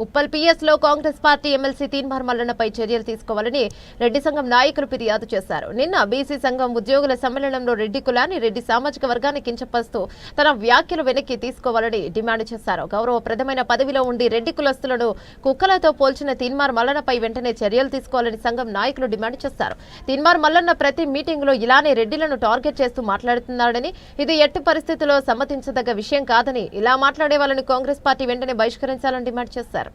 ఉప్పల్ పిఎస్లో Congress party MLC Teenmar మల్లన్నపై చర్యలు తీసుకోవాలని రెడ్డి సంఘం నాయకులు ఫిర్యాదు చేశారు. నిన్న బీసీ సంఘం ఉద్యోగుల సమ్మేళనంలో రెడ్డి కులాన్ని రెడ్డి సామాజిక వర్గాన్ని కించపరుస్తూ తన వ్యాఖ్యలు వెనక్కి తీసుకోవాలని డిమాండ్ చేశారు. గౌరవప్రదమైన పదవిలో ఉండి రెడ్డి కులస్తులను కుక్కలతో పోల్చిన తీన్మార్ మల్లన్నపై వెంటనే చర్యలు తీసుకోవాలని సంఘం నాయకులు డిమాండ్ చేశారు. తీన్మార్ మల్లన్న ప్రతి మీటింగ్లో ఇలానే రెడ్డిలను టార్గెట్ చేస్తూ మాట్లాడుతున్నాడని ఇది ఎట్టి పరిస్థితుల్లో సమ్మతించదగ్గ విషయం కాదని ఇలా మాట్లాడే వాళ్ళని కాంగ్రెస్ పార్టీ వెంటనే బహిష్కరించాలని డిమాండ్ చేశారు.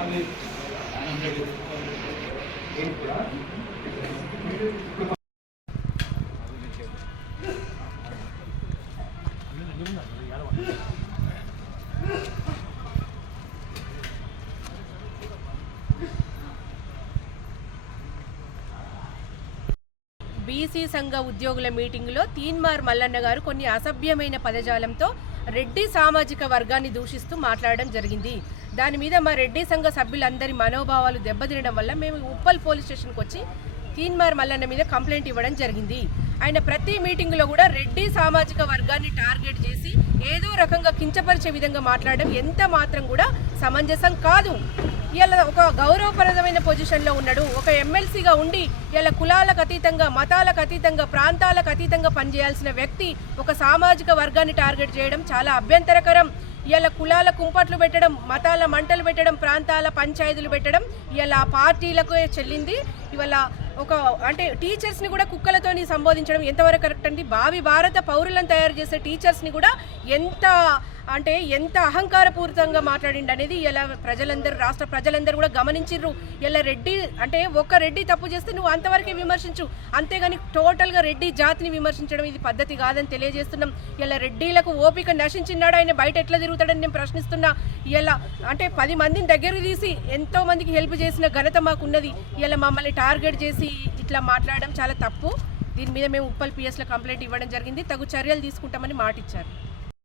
అది బీసీ సంఘ ఉద్యోగుల మీటింగులో తీన్మార్ మల్లన్న గారు కొన్ని అసభ్యమైన పదజాలంతో రెడ్డి సామాజిక వర్గాన్ని దూషిస్తూ మాట్లాడడం జరిగింది. దాని మీద మా రెడ్డి సంఘ సభ్యులందరి మనోభావాలు దెబ్బతినడం వల్ల మేము ఉప్పల్ పోలీస్ స్టేషన్కి వచ్చి తీన్మార్ మల్లన్న మీద కంప్లైంట్ ఇవ్వడం జరిగింది. ఆయన ప్రతి మీటింగ్లో కూడా రెడ్డి సామాజిక వర్గాన్ని టార్గెట్ చేసి ఏదో రకంగా కించపరిచే విధంగా మాట్లాడడం ఎంత మాత్రం కూడా సమంజసం కాదు. ఇలా ఒక గౌరవప్రదమైన పొజిషన్లో ఉన్నాడు. ఒక ఎమ్మెల్సీగా ఉండి ఇలా కులాలకు అతీతంగా మతాలకు అతీతంగా ప్రాంతాలకు అతీతంగా పనిచేయాల్సిన వ్యక్తి ఒక సామాజిక వర్గాన్ని టార్గెట్ చేయడం చాలా అభ్యంతరకరం. ఇలా కులాల కుంపట్లు పెట్టడం మతాల మంటలు పెట్టడం ప్రాంతాల పంచాయతీలు పెట్టడం ఇలా పార్టీలకు చెల్లింది. ఇవాళ ఒక అంటే టీచర్స్ని కూడా కుక్కలతోని సంబోధించడం ఎంతవరకు కరెక్ట్ అండి? భావి భారత పౌరులను తయారు చేసే టీచర్స్ని కూడా ఎంత అంటే ఎంత అహంకారపూరితంగా మాట్లాడిండు అనేది ఇలా ప్రజలందరూ రాష్ట్ర ప్రజలందరూ కూడా గమనించరు ఇలా రెడ్డి అంటే ఒక్క రెడ్డి తప్పు చేస్తే నువ్వు అంతవరకే విమర్శించు. అంతేగాని టోటల్గా రెడ్డి జాతిని విమర్శించడం ఇది పద్ధతి కాదని తెలియజేస్తున్నాం. ఇలా రెడ్డిలకు ఓపిక నశించినాడు ఆయన బయట ఎట్లా తిరుగుతాడని నేను ప్రశ్నిస్తున్నా. ఇలా అంటే పది మందిని దగ్గరకు తీసి ఎంతో మందికి హెల్ప్ చేసిన ఘనత మాకున్నది. ఇలా మమ్మల్ని టార్గెట్ చేసి ఇట్లా మాట్లాడడం చాలా తప్పు. దీని మీద మేము ఉప్పల్ పిఎస్లో కంప్లైంట్ ఇవ్వడం జరిగింది. తగు చర్యలు తీసుకుంటామని మాట ఇచ్చారు